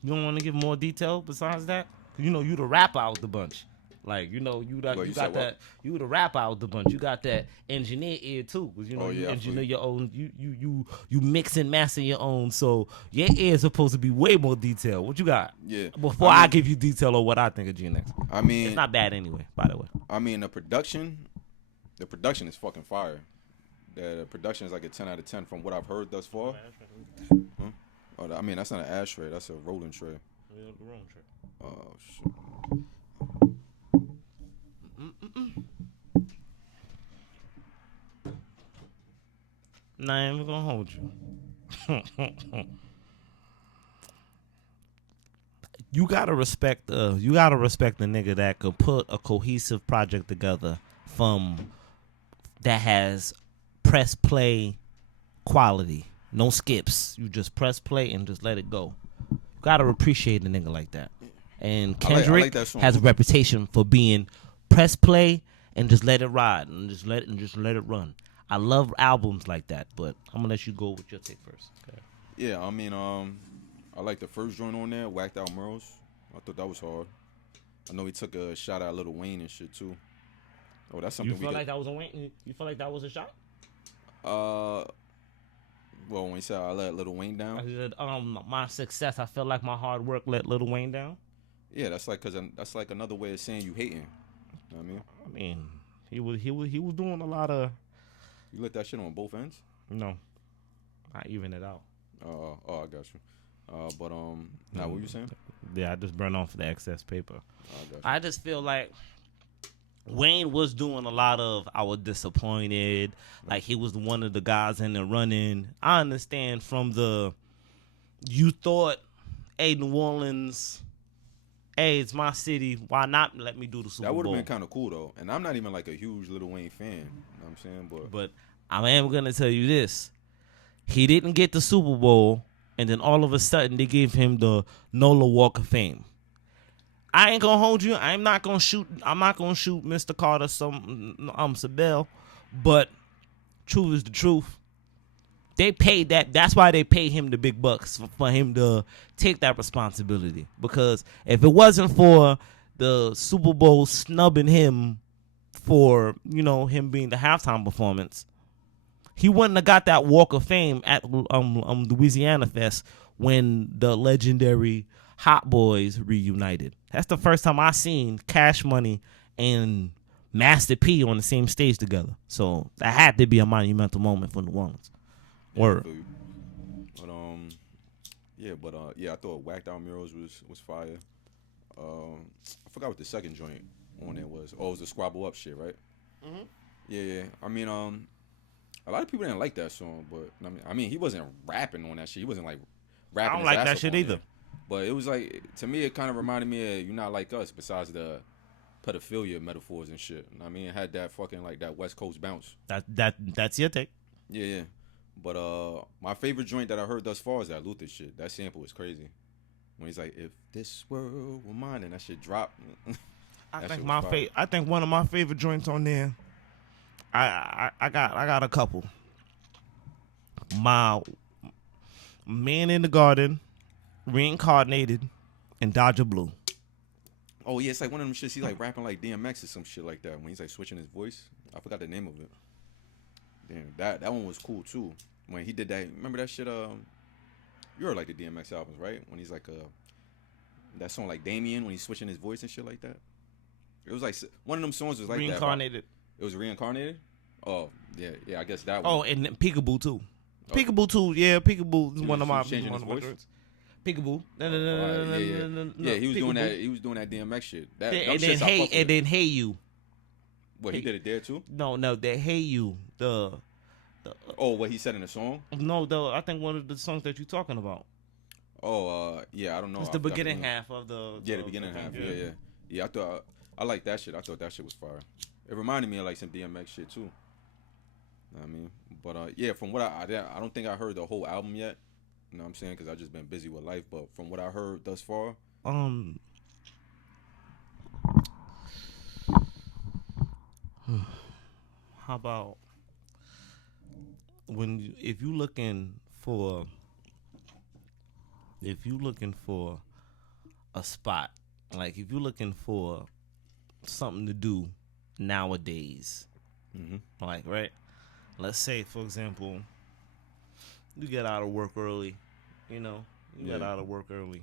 You don't want to give more detail besides that? 'Cause you the rapper out the bunch. Like, you got that. You the rapper out the bunch. You got that engineer ear too, because you engineer your own. You mix and master your own. So your ear is supposed to be way more detailed. What you got? Yeah. Before I give you detail of what I think of GNX. I mean, it's not bad anyway. By the way. I mean, the production is fucking fire. The production is like a 10 out of 10 from what I've heard thus far. Huh? Oh, I mean, that's not an ashtray. That's a rolling tray. Oh shit. Nah, I ain't even gonna hold you. You gotta respect the nigga that could put a cohesive project together that has press play quality. No skips. You just press play and just let it go. You gotta appreciate a nigga like that. And Kendrick has a reputation for being press play and just let it ride and just let it run. I love albums like that, but I'm gonna let you go with your take first. Okay. Yeah, I mean, I like the first joint on there, Whacked Out Murals. I thought that was hard. I know he took a shot at Lil Wayne and shit too. Oh, that's something. You feel like that was a Wayne? You feel like that was a shot? Well, when he said I let Lil Wayne down. I said, my success. I feel like my hard work let Lil Wayne down. Yeah, that's like another way of saying you hating. You know what I mean, he was doing a lot of. You let that shit on both ends? No, I even it out. Oh, I got you. But now what you saying? Yeah, I just burned off the excess paper. I just feel like Wayne was doing a lot of I was disappointed. Like he was one of the guys in the running. I understand you thought, hey, New Orleans, hey, it's my city. Why not let me do the Super Bowl? That would have been kind of cool though. And I'm not even like a huge Lil Wayne fan. You know what I'm saying? But I am gonna tell you this: he didn't get the Super Bowl, and then all of a sudden they gave him the NOLA Walk of Fame. I ain't gonna hold you. I'm not gonna shoot Mr. Carter Sabell, but truth is the truth. They paid that. That's why they paid him the big bucks for him to take that responsibility. Because if it wasn't for the Super Bowl snubbing him for him being the halftime performance, he wouldn't have got that Walk of Fame at Louisiana Fest when the legendary Hot Boys reunited. That's the first time I seen Cash Money and Master P on the same stage together. So that had to be a monumental moment for New Orleans. Word. But I thought Whacked Out Murals was fire. I forgot what the second joint on there was. Oh, it was the Squabble Up shit, right? Mm-hmm. Yeah. I mean, a lot of people didn't like that song, but I mean, he wasn't rapping on that shit. He wasn't like rapping. I don't like that shit either. But it was like, to me, it kind of reminded me of You Not Like Us, besides the pedophilia metaphors and shit. I mean, it had that fucking like that West Coast bounce. That's your take. Yeah. But my favorite joint that I heard thus far is that Luther shit. That sample is crazy. When he's like, if this world were mine, and that shit dropped. I think one of my favorite joints on there. I got a couple. My Man in the Garden, Reincarnated, and Dodger Blue. Oh yeah, it's like one of them shits. He's like rapping like DMX or some shit like that when he's like switching his voice. I forgot the name of it. Damn, that one was cool too. When he did that, remember that shit? You heard like the DMX albums, right? When he's like that song like Damien when he's switching his voice and shit like that. It was like one of them songs was like Reincarnated. It was Reincarnated. Oh yeah, I guess that one. Oh, and Peekaboo too. Peekaboo too. Yeah, Peekaboo is one of my changing his voice. Peekaboo. Yeah, he was doing that. He was doing that DMX shit. And then Hey You. What, he did it there too? No, that Hey You. Oh, what he said in the song? No, though I think one of the songs that you're talking about. Oh, yeah, I don't know. It's the beginning half of the. Yeah, the beginning half. Yeah. I thought I like that shit. I thought that shit was fire. It reminded me of like some DMX shit too. Know what I mean, but yeah, from what I don't think I heard the whole album yet. You know what I'm saying? Because I just been busy with life. But from what I heard thus far, how about if you looking for a spot, like if you're looking for something to do nowadays, like right, let's say for example, you get out of work early, got out of work early,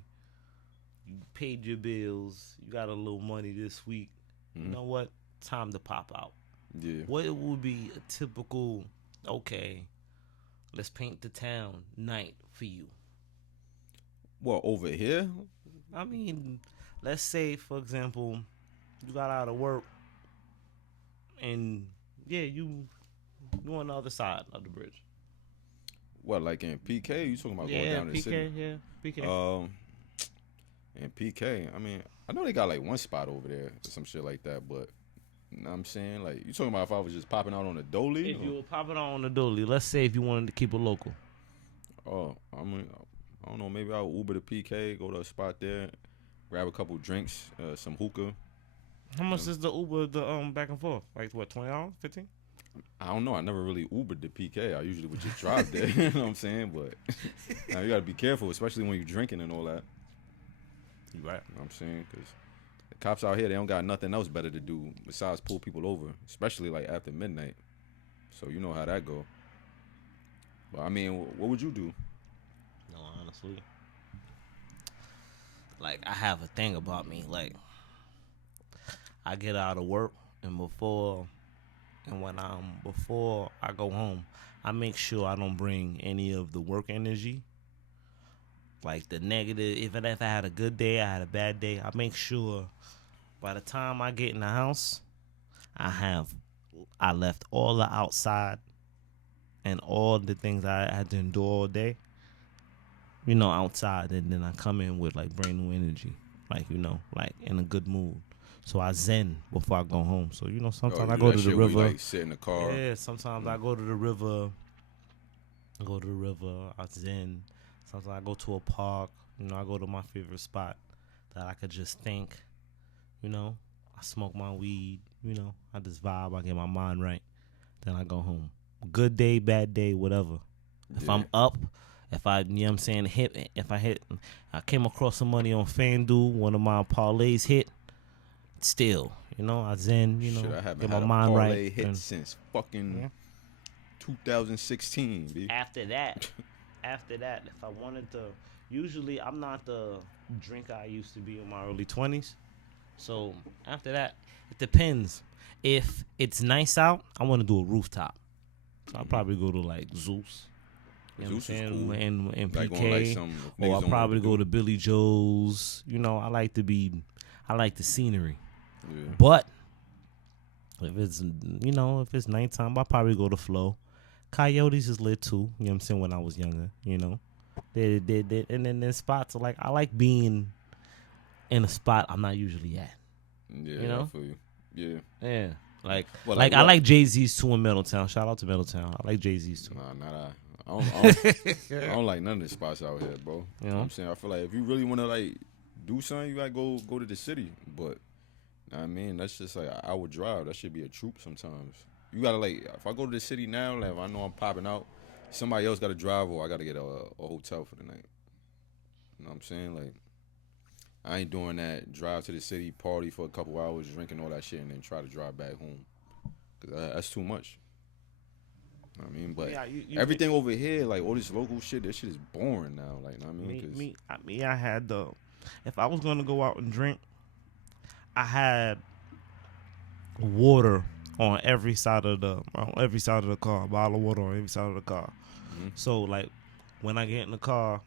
you paid your bills, you got a little money this week, you know what, time to pop out. Yeah. What would be a typical, okay, let's paint the town night for you? Well, over here? I mean, let's say, for example, you got out of work and, yeah, you on the other side of the bridge. What, like in PK? You talking about going down to the city? Yeah, PK. In PK, I mean, I know they got like one spot over there or some shit like that, but you know what I'm saying? Like, you talking about if I was just popping out on the dolly? If you were popping out on the dolly, let's say if you wanted to keep it local. Oh, I mean, I don't know, maybe I'll Uber to PK, go to a spot there, grab a couple drinks, some hookah. How much is the Uber back and forth? Like what, $20, $15? I don't know. I never really Ubered to PK. I usually would just drive there. You know what I'm saying? But now you got to be careful, especially when you're drinking and all that. You right. You know what I'm saying? Because the cops out here, they don't got nothing else better to do besides pull people over, especially like after midnight. So you know how that go. But I mean, what would you do? No, honestly, like I have a thing about me. Like I get out of work and before I go home, I make sure I don't bring any of the work energy. Like the negative, even if I had a good day, I had a bad day, I make sure by the time I get in the house, I left all the outside and all the things I had to endure all day, outside, and then I come in with like brand new energy, like like in a good mood. So I zen before I go home. So sometimes I go to the river. Like sit in the car. Yeah, sometimes I go to the river. I zen. Sometimes I go to a park. I go to my favorite spot that I could just think. I smoke my weed. I just vibe. I get my mind right. Then I go home. Good day, bad day, whatever. If I'm up, if I, I came across some money on FanDuel, one of my parlays hit. Still, I zen, Shit, I haven't get had my a mind parlay right. hit since fucking 2016, B. After that, if I wanted to, usually I'm not the drinker I used to be in my early 20s. So after that, it depends. If it's nice out, I want to do a rooftop. So I'll probably go to like Zeus. Zeus is cool. And like PK. Or I'll probably go to Billy Joe's. I like the scenery. Yeah. But if it's nighttime, I'll probably go to Flow. Coyotes is lit too. You know what I'm saying? When I was younger, they and then there's spots like I like being in a spot I'm not usually at. Yeah, I feel you. Yeah. Yeah. Like what? I like Jay-Z's too in Middletown. Shout out to Middletown. I like Jay-Z's too. Nah, not I don't like none of the spots out here, bro. You know what I'm saying? I feel like if you really want to like do something, you gotta go to the city. But I mean, that's just like an hour drive. That should be a troop sometimes. You gotta like, if I go to the city now, like if I know I'm popping out, somebody else gotta drive or I gotta get a hotel for the night. You know what I'm saying? Like, I ain't doing that. Drive to the city, party for a couple hours, drinking all that shit, and then try to drive back home. Cause that's too much. You know what I mean, but you everything over here, like all this local shit, this shit is boring now. Like, you know what I mean? I had if I was gonna go out and drink, I had water on every side of the car, a bottle of water on every side of the car. Mm-hmm. So like when I get in the car,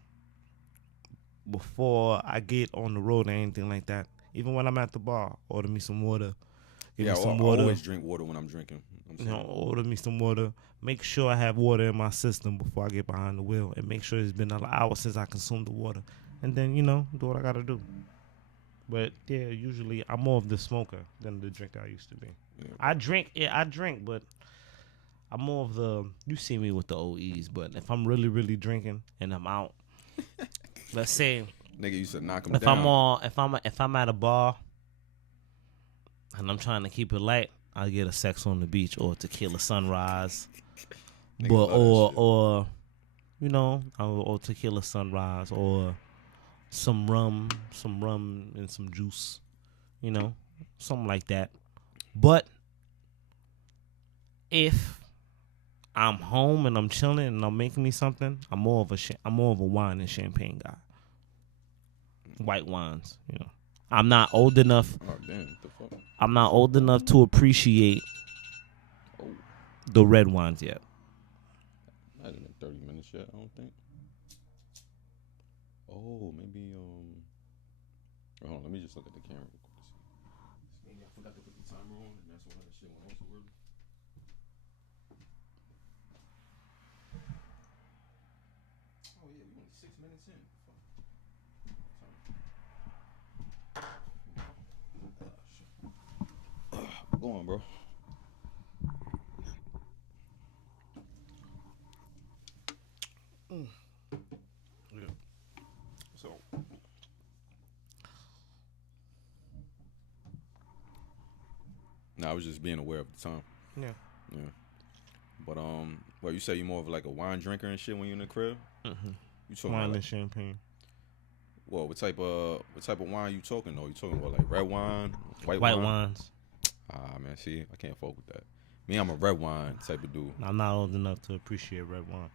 before I get on the road or anything like that, even when I'm at the bar, order me some water. Give Yeah, me some I water. always drink water when I'm drinking. You know, order me some water. Make sure I have water in my system before I get behind the wheel, and make sure it's been an hour since I consumed the water, and then do what I gotta do. But yeah, usually I'm more of the smoker than the drinker I used to be. Yeah. I drink, but I'm more of the. You see me with the OEs, but if I'm really, really drinking and I'm out, let's say Nigga used to knock him down. if I'm at a bar and I'm trying to keep it light, I'll get a sex on the beach or tequila sunrise, Niggas love that shit. or tequila sunrise or some rum and some juice, something like that. But if I'm home and I'm chilling and I'm making me something, I'm more of a wine and champagne guy. White wines, I'm not old enough. Oh damn! What the fuck? I'm not old enough to appreciate the red wines yet. Not even 30 minutes yet. I don't think. Oh, maybe hold on, let me just look at the camera. Maybe I forgot to put the timer on, and that's why that shit went off so early. Oh yeah, we only 6 minutes in. Go on, bro. Yeah. So, I was just being aware of the time. Yeah. But well, you say you more of like a wine drinker and shit when you're in the crib. Mm-hmm. You talking Wine about and champagne. well, what type of wine you talking though? You talking about like red wine, white wines. Ah man, see, I can't fuck with that. Me, I'm a red wine type of dude. I'm not old enough to appreciate red wine.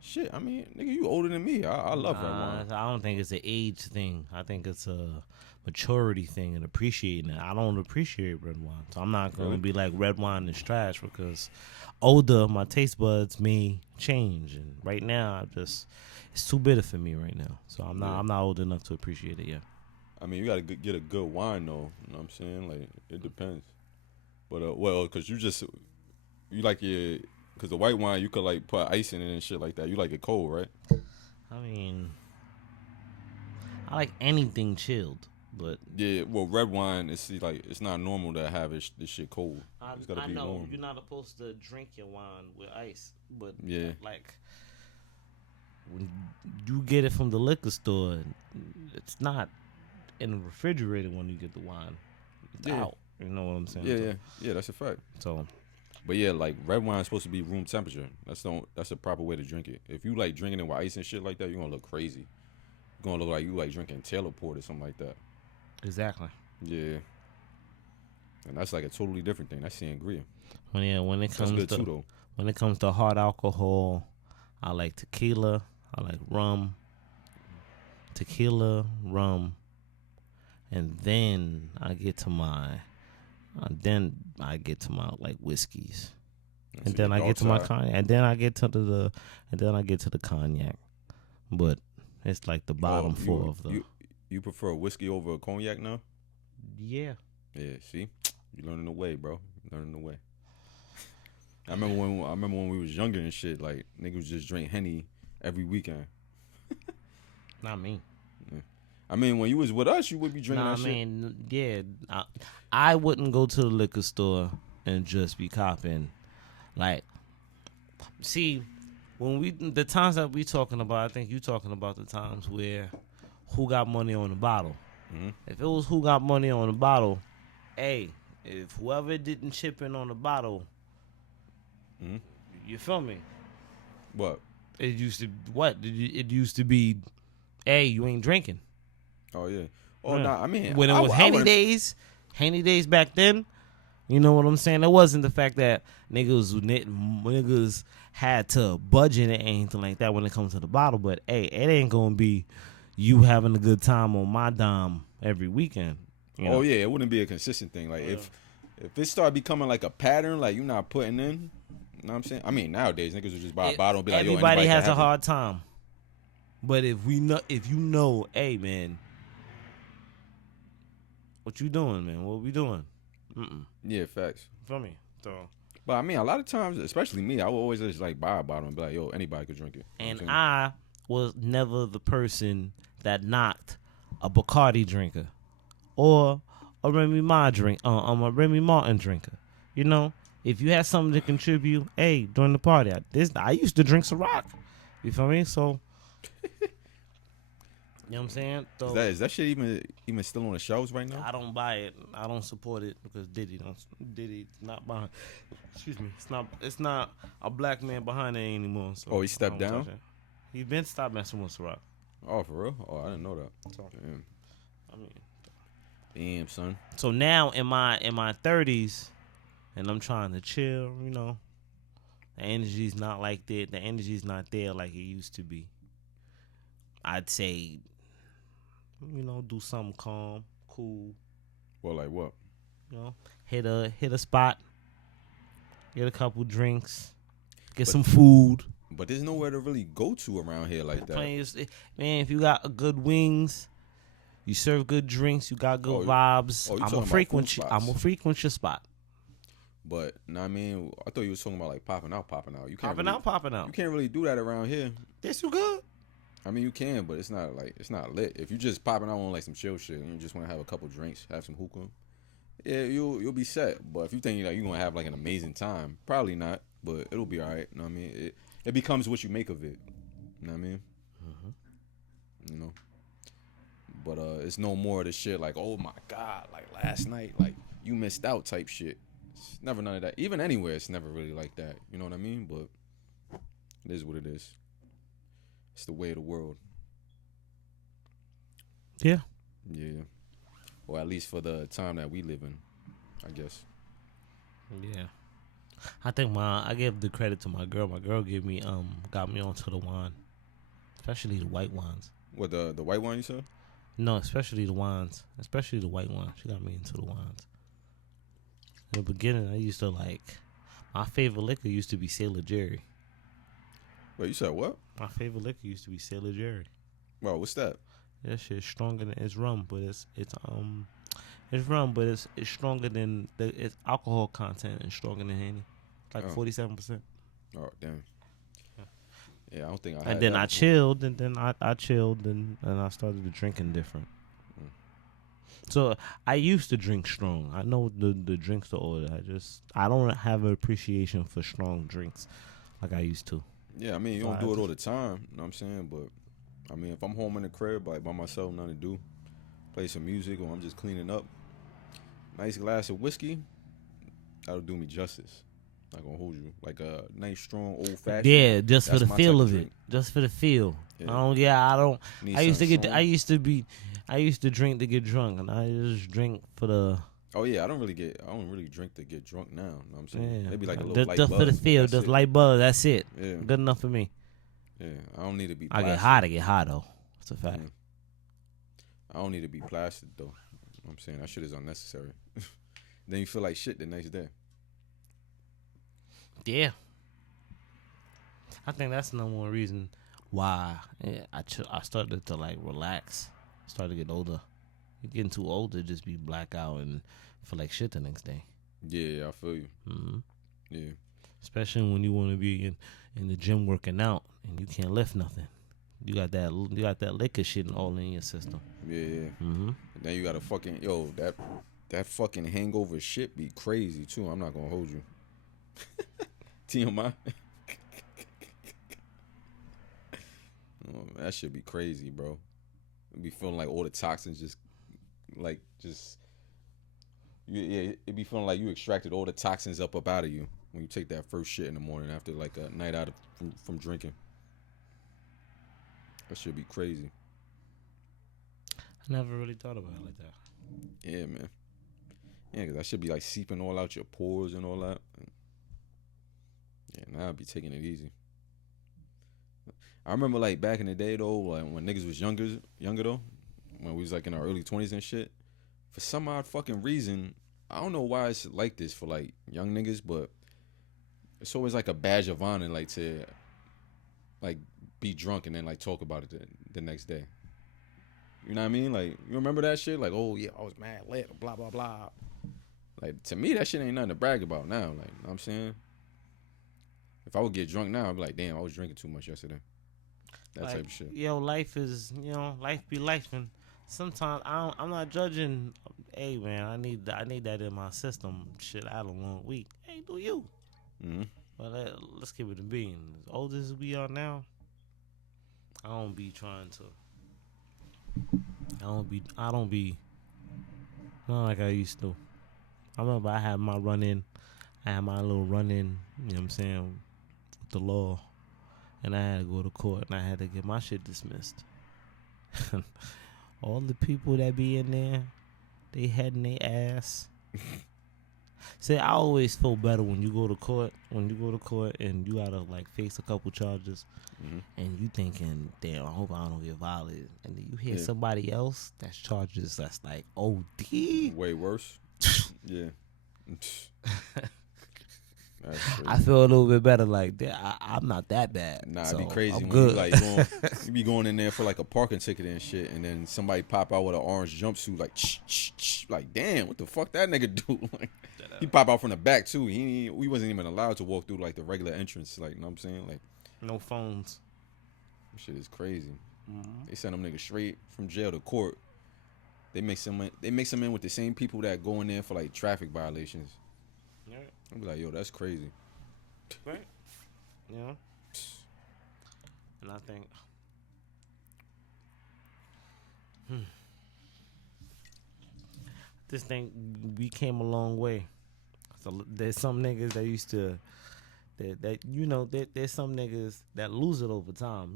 Shit, I mean, nigga, you older than me. I love red wine. I don't think it's an age thing. I think it's a maturity thing and appreciating it. I don't appreciate red wine, so I'm not going to be like red wine is trash because older, my taste buds may change, and right now, it's too bitter for me right now. So I'm not old enough to appreciate it yet. I mean, you gotta get a good wine though. You know what I'm saying? Like it depends. But well, cause you like cause the white wine you could like put ice in it and shit like that. You like it cold, right? I mean, I like anything chilled, but yeah. Well, red wine it's not normal to have this shit cold. It's gotta be warm. You're not supposed to drink your wine with ice, but yeah, like when you get it from the liquor store, it's not in the refrigerator when you get the wine. It's out. You know what I'm saying? Yeah. That's a fact. So, but yeah, like red wine is supposed to be room temperature. That's a proper way to drink it. If you like drinking it with ice and shit like that, you're gonna look crazy. You're gonna look like you like drinking Taylor Port or something like that. Exactly. Yeah. And that's like a totally different thing. That's sangria. When it comes to hard alcohol, I like tequila. I like rum. Tequila, rum, and then I get to my like whiskeys, and then I get to my cognac, and then I get to the cognac. But it's like the bottom four of the. You prefer a whiskey over a cognac now? Yeah. Yeah. See, you learning the way, bro. You learning the way. I remember when we was younger and shit. Like niggas just drink Henny every weekend. Not me. Yeah. I mean, when you was with us, you would be drinking that shit. I mean, yeah. I wouldn't go to the liquor store and just be copping. Like, see, the times that we talking about, I think you talking about the times where who got money on the bottle. Mm-hmm. If it was who got money on the bottle, if whoever didn't chip in on the bottle, mm-hmm. You feel me? What? It used to be, hey, you ain't drinking. Oh yeah. Oh no, I mean when it was Henny days back then. You know what I'm saying? It wasn't the fact that niggas had to budget or anything like that when it comes to the bottle, but hey, it ain't gonna be you having a good time on my dime every weekend. You know? Oh yeah, it wouldn't be a consistent thing. Like if it started becoming like a pattern, like you're not putting in. You know what I'm saying? I mean, nowadays niggas would just buy a bottle and be like, yo, everybody has a hard time. But if you know, hey man, what you doing, man? What we doing? Yeah, facts. For me, so. But I mean, a lot of times, especially me, I will always just like buy a bottle and be like, "Yo, anybody could drink it." And I was never the person that knocked a Bacardi drinker or a Remy Martin drinker. You know, if you had something to contribute, hey, during the party, I used to drink Ciroc. You feel me? So, you know what I'm saying? So, is that shit even still on the shelves right now? I don't buy it. I don't support it because Diddy's not behind. Excuse me. It's not a black man behind it anymore. So He stepped down? He's been stopped messing with Ciroc. Oh, for real? Oh, I didn't know that. So, Damn. I mean, Damn, son. so now in my 30s, and I'm trying to chill. You know, the energy's not like that. The energy's not there like it used to be. I'd say, you know, do something calm, cool. Well, like what? You know, hit a spot, get a couple drinks, get some food. But there's nowhere to really go to around here like that. Man, if you got good wings, you serve good drinks, you got good vibes. you I'm talking a frequent. about food I'm a frequent your spot. But I mean, I thought you was talking about like popping out. You can't Popping out. You can't really do that around here. Yes, you good. I mean, you can, but it's not lit. If you just popping out on like some chill shit and you just want to have a couple drinks, have some hookah, yeah, you'll be set. But if you think like you're gonna have like an amazing time, probably not. But it'll be all right. You know what I mean? It becomes what you make of it. You know what I mean? You know. But it's no more of the shit like, oh my god, like last night, like you missed out type shit. It's never none of that. Even anywhere, it's never really like that. You know what I mean? But it is what it is. It's the way of the world. Yeah. Yeah. Or at least for the time that we live in, I guess. Yeah. I think I give the credit to my girl. My girl got me onto the wine, especially the white wines. What, the white wine you said? No, especially the wines, especially the white wine. She got me into the wines. In the beginning, I used to my favorite liquor used to be Sailor Jerry. Wait, you said what? My favorite liquor used to be Sailor Jerry. Well, what's that? That shit's stronger than it's rum, but it's rum, but it's stronger than its alcohol content and stronger than Henny, like 47%. Oh damn. Yeah, I don't think I. And then I chilled, and then I chilled, and I started drinking different. So I used to drink strong. I know the drinks to order. I don't have an appreciation for strong drinks like I used to. Yeah, I mean, you don't do it all the time. You know what I'm saying? But, I mean, if I'm home in the crib, like, by myself, nothing to do, play some music, or I'm just cleaning up, nice glass of whiskey, that'll do me justice. Not gonna hold you. Like a nice, strong, old-fashioned. Yeah, just for the feel of it. Just for the feel. Yeah. I used to drink to get drunk, and I just drink for the... Oh, yeah, I don't really drink to get drunk now. You know what I'm saying? Yeah. Maybe like a little light just buzz. for the feel, just light buzz, that's it. Yeah. Good enough for me. Yeah, I don't need to be I plastered. get high, though. It's a fact. Yeah. I don't need to be plastered, though. You know what I'm saying? That shit is unnecessary. Then you feel like shit the next day. Yeah. I think that's the number one reason why I started to, relax. Started to get older. You're getting too old to just be blackout and feel like shit the next day. Yeah, I feel you. Mm-hmm. Yeah. Especially when you want to be in the gym working out and you can't lift nothing. You got that liquor shit all in your system. Yeah. Mm-hmm. And then you got to fucking that fucking hangover shit be crazy too. I'm not gonna hold you. TMI. Oh, that shit be crazy, bro. It be feeling like all the toxins it be feeling like you extracted all the toxins up out of you when you take that first shit in the morning after like a night out from drinking. That should be crazy. I never really thought about it like that. Yeah, man. Yeah, because that should be like seeping all out your pores and all that. Yeah, now I'd be taking it easy. I remember like back in the day though, like when niggas was younger though, when we was like in our early 20s and shit. For some odd fucking reason, I don't know why it's like this for like young niggas, but it's always like a badge of honor, like to like be drunk and then like talk about it the next day. You know what I mean? Like, you remember that shit? Like, oh yeah, I was mad lit, blah blah blah. Like, to me, that shit ain't nothing to brag about now. Like, you know what I'm saying? If I would get drunk now, I'd be like, damn, I was drinking too much yesterday. That type of shit. Yo, life is, life be life, and sometimes I'm not judging. Hey, man, I need that in my system. Shit, I had a long week. Hey, do you? Mm-hmm. But let's keep it a bean. As old as we are now, I don't be trying to. I don't be not like I used to. I remember I had my run-in. I had my little run-in, you know what I'm saying, with the law. And I had to go to court and I had to get my shit dismissed. All the people that be in there, they head in their ass. See, I always feel better when you go to court. When you go to court and you gotta like face a couple charges, and you thinking, damn, I hope I don't get violated. And then you hear somebody else that's charges that's like OD. Way worse. Yeah. I feel a little bit better. Like I'm not that bad. Nah, so it'd be crazy I'm when good. you like going, you be going in there for like a parking ticket and shit, and then somebody pop out with an orange jumpsuit, like damn, what the fuck that nigga do? Like, he pop out from the back too. We wasn't even allowed to walk through like the regular entrance. Like, you know what I'm saying? Like, no phones. Shit is crazy. They send them niggas straight from jail to court. They mix them in with the same people that go in there for like traffic violations. Yeah. I'll be like, yo, that's crazy. Right. Yeah. And I think this thing, we came a long way. So there's some niggas that used to there's some niggas that lose it over time.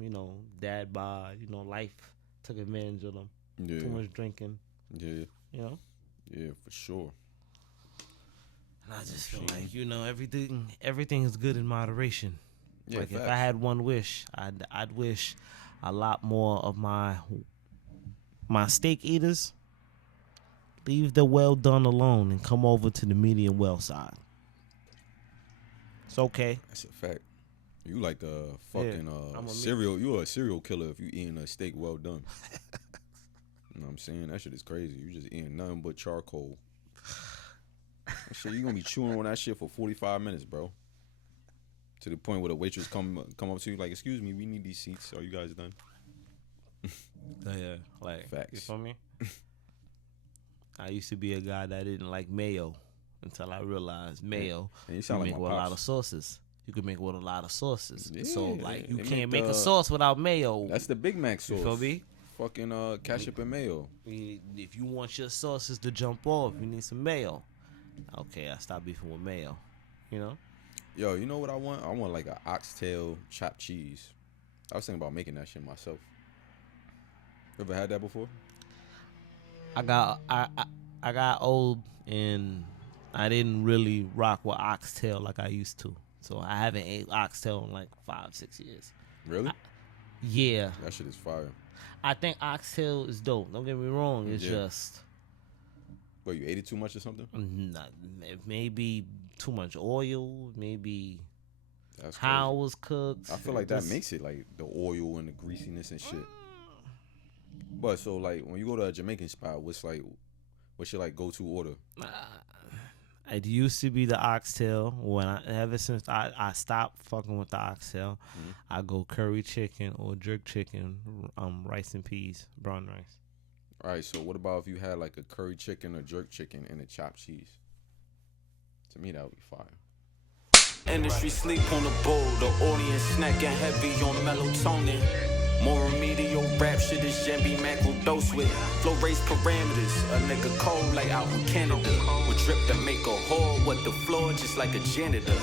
Dad bod, life took advantage of them. Yeah. Too much drinking. Yeah. Yeah, for sure. And I just feel like, everything is good in moderation. Yeah, like, facts. if I had one wish, I'd wish a lot more of my steak eaters leave the well done alone and come over to the medium well side. It's okay. That's a fact. You like a fucking I'm a serial. You a serial killer if you eating a steak well done. You know what I'm saying? That shit is crazy. You just eating nothing but charcoal. That shit, you gonna be chewing on that shit for 45 minutes, bro. To the point where the waitress come up to you like, excuse me, we need these seats. Are you guys done? Yeah, like, facts. You feel me? I used to be a guy that didn't like mayo until I realized mayo. And you sound like make my with a lot pops. of sauces. You can make with a lot of sauces. Yeah, so like you they can't make make a the- sauce without mayo. That's the Big Mac sauce. You feel me? Fucking ketchup and mayo. If you want your sauces to jump off, you need some mayo. Okay, I stopped beefing with mayo. Yo, you know what I want? I want like an oxtail chopped cheese. I was thinking about making that shit myself. You ever had that before? I got old and I didn't really rock with oxtail like I used to. So I haven't ate oxtail in like 5-6 years. Really? Yeah. That shit is fire. I think oxtail is dope. Don't get me wrong. It's just... What, you ate it too much or something? Maybe too much oil. Maybe That's how crazy. it was cooked. I feel like that makes it like the oil and the greasiness and shit. But so like when you go to a Jamaican spot, what's your like go-to order? It used to be the oxtail. Ever since I stopped fucking with the oxtail, I go curry chicken or jerk chicken, rice and peas, brown rice. All right, so what about if you had like a curry chicken or jerk chicken and a chopped cheese? To me, that would be fire. Industry sleep on the bowl, the audience snacking heavy on melatonin. More remedial rap shit is Jemby macro dose with. Flow race parameters, a nigga cold like out in Canada. With drip to make a hole with the floor just like a janitor.